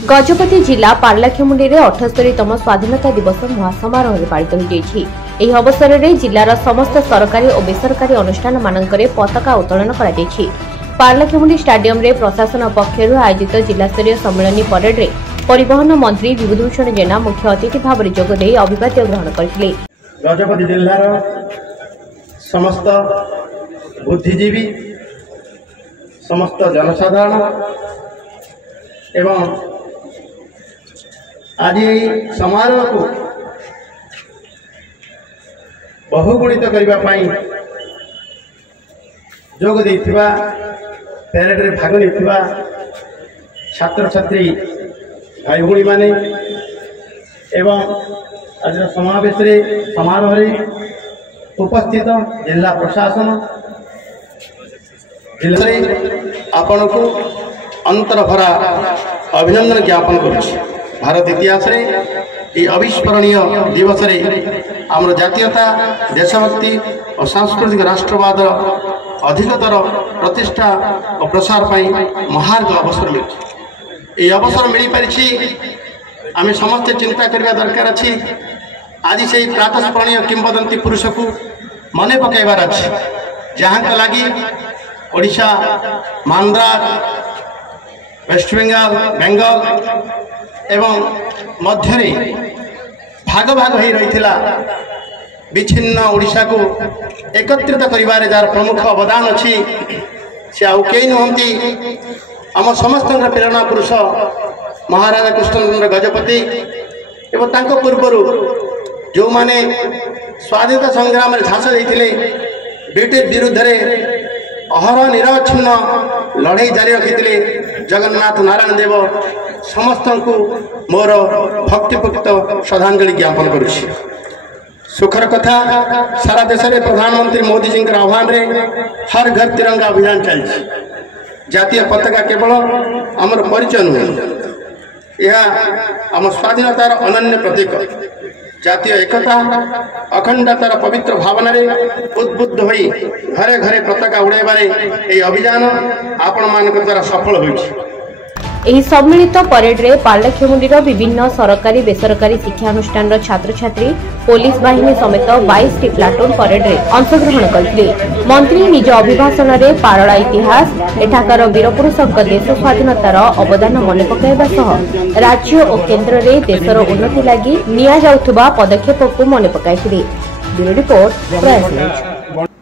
गजपति जिला पार्लाखेमुंडी 78तम स्वाधीनता दिवस महासमारोह पालित होती। यह अवसर में जिलार समस्त सरकारी और बेसरकारी अनुष्ठान मानकरे पताका उत्तोलन कर पार्लाखेमुंडी स्टाडियम रे प्रशासन पक्षर आयोजित जिलास्तरीय सम्मेलन परेड रे परिवहन मंत्री विभूतिभूषण जेना मुख्य अतिथि भाव में जोगदे अभिवाद्य ग्रहण करथिले। गजपति जिलार समस्त बुद्धिजीवी समस्त जनसाधारण एवं आज समारोह को बहुगुणित करने जोग देथिबा पैरेड रे भाग लेथिबा छात्र छात्री भाई भूणी माने एवं आज समावेश रे समारोह रे उपस्थित जिला प्रशासन जिले आपण को अंतर भरा अभिनंदन ज्ञापन करुछि। भारत इतिहास रे ये अविस्मरणीय दिवस रे आमर जातीयता देशभक्ति और सांस्कृतिक राष्ट्रवाद अधिकतर प्रतिष्ठा और प्रसार पाई महार्घ अवसर मिली। ये अवसर मिल पारिछि आमे समस्त चिंता करबा दरकार अछि। आज से प्रातस्मरणीय किंवदंती पुरुष को मने पकाइबार अछि जहाँ का लगी ओडिशा मांद्रा वेस्ट बेंगल बेंगल एवं मध्य भाग भाग हो रही विच्छिन्न ओडिशा को एकत्रित करिबारे जार प्रमुख अवदान अच्छी से आउ कई नुहंती आम समस्त प्रेरणा पुरुष महाराजा कृष्णचंद्र गजपति एवं तांको पूर्वरु जो माने स्वाधीनता संग्राम में झांस देते ब्रिटिश विरुद्ध अहर निरवच्छिन्न लड़ाई जारी रखी जगन्नाथ नारायण देव समस्त को मोर भक्तिपुक्त श्रद्धांजलि ज्ञापन करुछि। सुखर कथा सारा देश में प्रधानमंत्री मोदी जी आह्वान रे हर घर तिरंगा अभियान चलछि। जातीय पताका केवल आमर परिचय नुहे यह आम स्वाधीनतार अनन्य प्रतीक। जातीय एकता अखंडतार पवित्र भावना रे उद्बुद्ध होई घरे घरे पताका उड़ाइबारे ए अभियान आपण मानक द्वारा सफल होइछि। एही सम्मिलित परेड रे पार्लाखेमुंडी विभिन्न सरकारी बेसरकारी शिक्षानुष्ठान छात्र छात्री पुलिस बाहिनी समेत 22 प्लाटून परेड रे अंशग्रहण करथिले। मंत्री निज अभिभाषण रे पारला इतिहास एठाकार वीरपुरुषक देश स्वाधीनतार अवदान मन पकाइबा सह राज्य और केंद्र रे देशर उन्नति लागि निया जाउथबा पदक्षेप को मन पकाइथिले। ब्यूरो रिपोर्ट प्रयास।